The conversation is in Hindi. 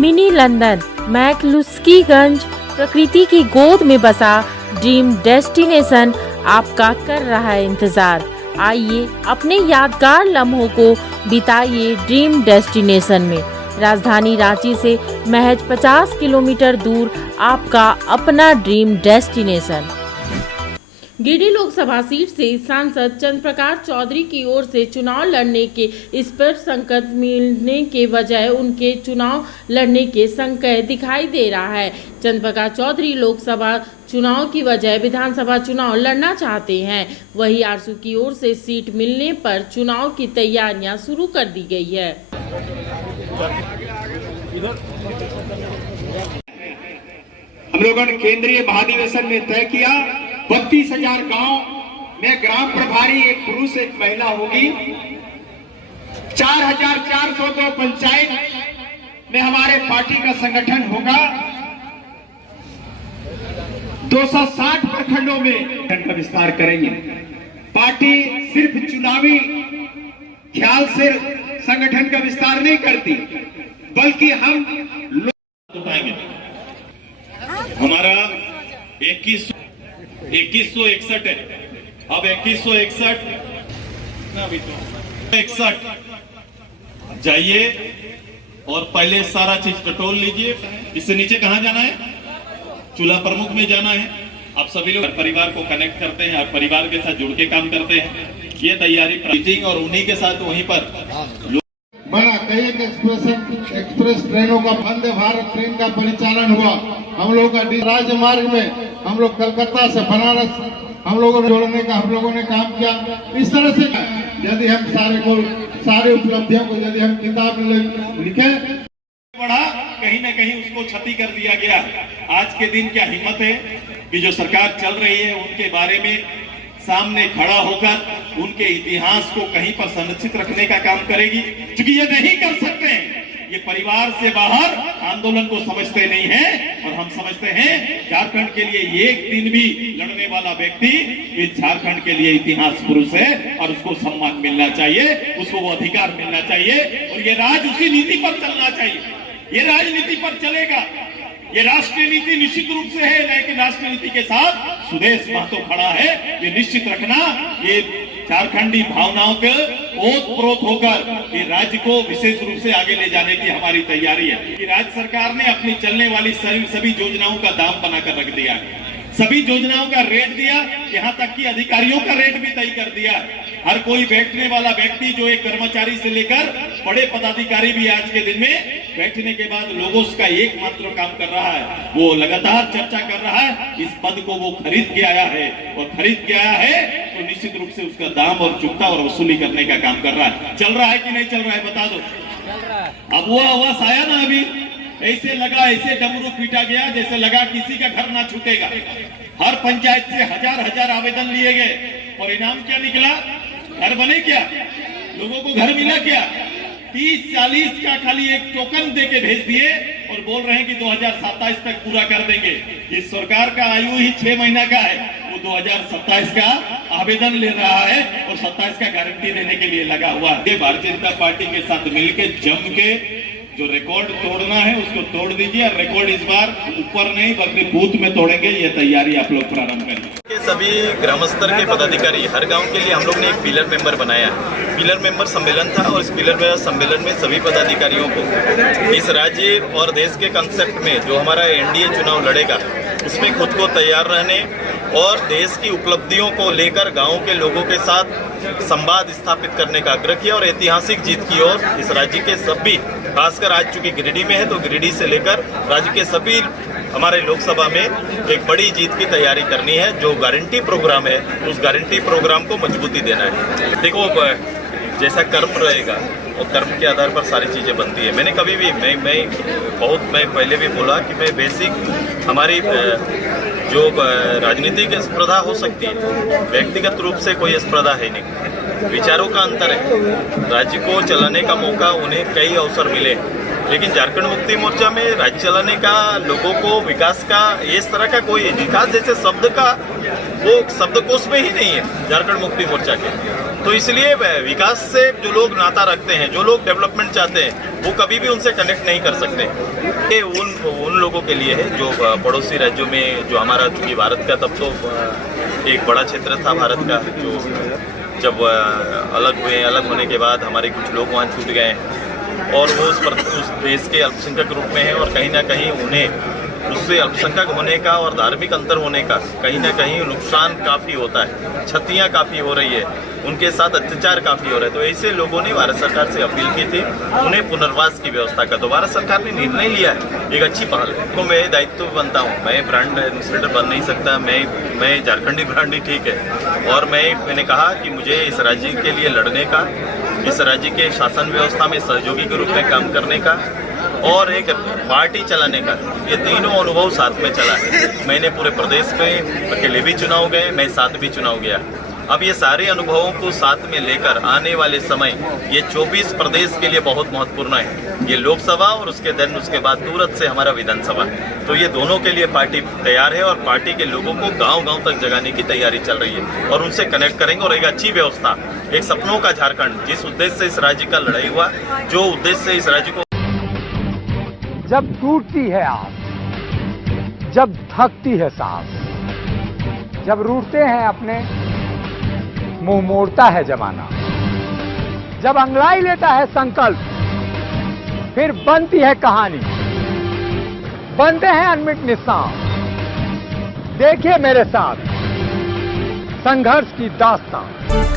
मिनी लंदन मैक्लुस्कीगंज प्रकृति की गोद में बसा ड्रीम डेस्टिनेशन आपका कर रहा है इंतजार। आइए अपने यादगार लम्हों को बिताइए ड्रीम डेस्टिनेशन में। राजधानी रांची से महज 50 किलोमीटर दूर आपका अपना dream destination. Giridih Lok Sabha seat से सांसद चंद्र प्रकाश चौधरी की ओर से चुनाव लड़ने के स्पष्ट संकेत मिलने के बजाय उनके चुनाव लड़ने के संकेत दिखाई दे रहा है। चंद्र प्रकाश चौधरी लोकसभा चुनाव की बजाय विधानसभा चुनाव लड़ना चाहते हैं। वहीं आरसू की ओर से सीट मिलने पर चुनाव की तैयारियां शुरू कर दी गई है। हम लोगों ने केंद्रीय महाधिवेशन में तय किया 32,000 गांव में ग्राम प्रभारी एक पुरुष एक महिला होगी। 4,402 पंचायत में हमारे पार्टी का संगठन होगा। 260 प्रखंडों में का विस्तार करेंगे। पार्टी सिर्फ चुनावी ख्याल से संगठन का विस्तार नहीं करती, बल्कि हम लोग उठाएंगे। हमारा 2161 है। अब 2161 जाइए और पहले सारा चीज टटोल लीजिए। इससे नीचे कहां जाना है? चूल्हा प्रमुख में जाना है। आप सभी लोग परिवार को कनेक्ट करते हैं और परिवार के साथ जुड़ के काम करते हैं। ये तैयारी मीटिंग और उन्हीं के साथ वहीं पर बना कई एक्सप्रेस ट्रेनों का वंदे भारत ट्रेन का परिचालन हुआ। हम लोगों का राजमार्ग में हम लोग कलकत्ता से बनारस हम लोगों ने जोड़ने का हम लोगों ने काम किया। इस तरह से यदि हम सारे उपलब्धियों को यदि हम किताब में लिखे बढ़ा, कहीं न कहीं उसको क्षति कर दिया गया। आज के दिन क्या हिम्मत है कि जो सरकार चल रही है उनके बारे में सामने खड़ा होकर उनके इतिहास को कहीं पर संरक्षित रखने का काम करेगी। क्योंकि ये नहीं कर सकते हैं, ये परिवार से बाहर आंदोलन को समझते नहीं है। और हम समझते हैं झारखंड के लिए एक दिन भी लड़ने वाला व्यक्ति इस झारखंड के लिए इतिहास पुरुष है और उसको सम्मान मिलना चाहिए, उसको वो अधिकार मिलना चाहिए। और ये राज उसी नीति पर चलना चाहिए। ये राजनीति पर चलेगा। ये राष्ट्रीय नीति निश्चित रूप से है, लेकिन राष्ट्रीय नीति के साथ सुदेश महतो खड़ा है। ये निश्चित रखना, ये झारखंडी भावनाओं के ओत-प्रोत होकर ये राज्य को विशेष रूप से आगे ले जाने की हमारी तैयारी है। कि राज्य सरकार ने अपनी चलने वाली सभी योजनाओं का दाम बनाकर रख दिया है। सभी योजनाओं का रेट दिया, यहाँ तक कि अधिकारियों का रेट भी तय कर दिया। हर कोई बैठने वाला व्यक्ति, जो एक कर्मचारी से लेकर बड़े पदाधिकारी भी आज के दिन में बैठने के बाद लोगों का एकमात्र काम कर रहा है, वो लगातार चर्चा कर रहा है। इस पद को वो खरीद के आया है और खरीद के आया है तो निश्चित रूप से उसका दाम और चुकता और वसूली करने का काम कर रहा है। चल रहा है कि नहीं चल रहा है बता दो। अब वो आवाज आया ना, अभी ऐसे लगा, ऐसे डमरू पीटा गया जैसे लगा किसी का घर ना छूटेगा। हर पंचायत से हजार आवेदन लिए गए। परिणाम क्या निकला? घर बने क्या? लोगों को घर मिला क्या? 30-40 का खाली एक टोकन देके भेज दिए और बोल रहे हैं कि 2027 तक पूरा कर देंगे। इस सरकार का आयु ही 6 महीना का है, वो 2027 का आवेदन ले रहा है और 27 का गारंटी देने के लिए लगा हुआ है। भारतीय जनता पार्टी के साथ मिलकर जम के जो रिकॉर्ड तोड़ना है उसको तोड़ दीजिए। रिकॉर्ड इस बार ऊपर नहीं बल्कि बूथ में तोड़ेंगे। ये तैयारी आप लोग प्रारंभ करेंगे। सभी ग्राम स्तर के पदाधिकारी हर गांव के लिए हम लोग ने एक पिलर मेंबर बनाया। पिलर मेंबर सम्मेलन था और इस पिलर सम्मेलन में सभी पदाधिकारियों को इस राज्य और देश के कंसेप्ट में जो हमारा एनडीए चुनाव लड़ेगा उसमें खुद को तैयार रहने और देश की उपलब्धियों को लेकर गाँव के लोगों के साथ संवाद स्थापित करने का आग्रह किया और ऐतिहासिक जीत की ओर इस राज्य के सभी, खासकर आज चूंकि गिरिडीह में है तो गिरिडीह से लेकर राज्य के सभी हमारे लोकसभा में एक बड़ी जीत की तैयारी करनी है। जो गारंटी प्रोग्राम है उस गारंटी प्रोग्राम को मजबूती देना है। देखो, जैसा कर्म रहेगा और कर्म के आधार पर सारी चीज़ें बनती है। मैंने कभी भी मैं पहले भी बोला कि मैं बेसिक हमारी जो राजनीतिक स्पर्धा हो सकती है, व्यक्तिगत रूप से कोई स्पर्धा है नहीं, विचारों का अंतर है। राज्य को चलाने का मौका उन्हें कई अवसर मिले, लेकिन झारखंड मुक्ति मोर्चा में राज्य चलाने का, लोगों को विकास का, इस तरह का कोई विकास जैसे शब्द का वो शब्दकोश में ही नहीं है झारखंड मुक्ति मोर्चा के। तो इसलिए विकास से जो लोग नाता रखते हैं, जो लोग डेवलपमेंट चाहते हैं, वो कभी भी उनसे कनेक्ट नहीं कर सकते। ये उन लोगों के लिए है जो पड़ोसी राज्यों में, जो हमारा चूँकि भारत का तब तो एक बड़ा क्षेत्र था भारत का, जो जब अलग होने के बाद हमारे कुछ लोग वहाँ छूट गए हैं और वो उस देश के अल्पसंख्यक रूप में है और कहीं ना कहीं उन्हें उससे अल्पसंख्यक होने का और धार्मिक अंतर होने का कहीं ना कहीं नुकसान काफ़ी होता है, क्षतियाँ काफ़ी हो रही है, उनके साथ अत्याचार काफ़ी हो रहा है। तो ऐसे लोगों ने भारत सरकार से अपील की थी उन्हें पुनर्वास की व्यवस्था का। तो भारत सरकार ने निर्णय लिया है, एक अच्छी पहल है। तो मैं दायित्व बनता हूँ, मैं ब्रांड एडमिनिस्ट्रेटर बन नहीं सकता, मैं झारखंडी ब्रांड ही ठीक है। और मैंने कहा कि मुझे इस राज्य के लिए लड़ने का, इस राज्य के शासन व्यवस्था में सहयोगी के रूप में काम करने का और एक पार्टी चलाने का, ये तीनों अनुभव साथ में चला है। मैंने पूरे प्रदेश में अकेले भी चुनाव गए, मैं साथ भी चुनाव गया। अब ये सारे अनुभवों को साथ में लेकर आने वाले समय ये 24 प्रदेश के लिए बहुत महत्वपूर्ण है। ये लोकसभा और उसके बाद तुरंत से हमारा विधानसभा। तो ये दोनों के लिए पार्टी तैयार है और पार्टी के लोगों को गांव-गांव तक जगाने की तैयारी चल रही है और उनसे कनेक्ट करेंगे और एक अच्छी व्यवस्था, एक सपनों का झारखंड, जिस उद्देश्य से इस राज्य का लड़ाई हुआ, जो उद्देश्य से इस राज्य को जब टूटती है आस, जब थकती है सांस, जब रूठते हैं अपने, मुंह मोड़ता है जमाना, जब अंगड़ाई लेता है संकल्प, फिर बनती है कहानी, बनते हैं अनमिट निशान। देखिए मेरे साथ संघर्ष की दास्तान।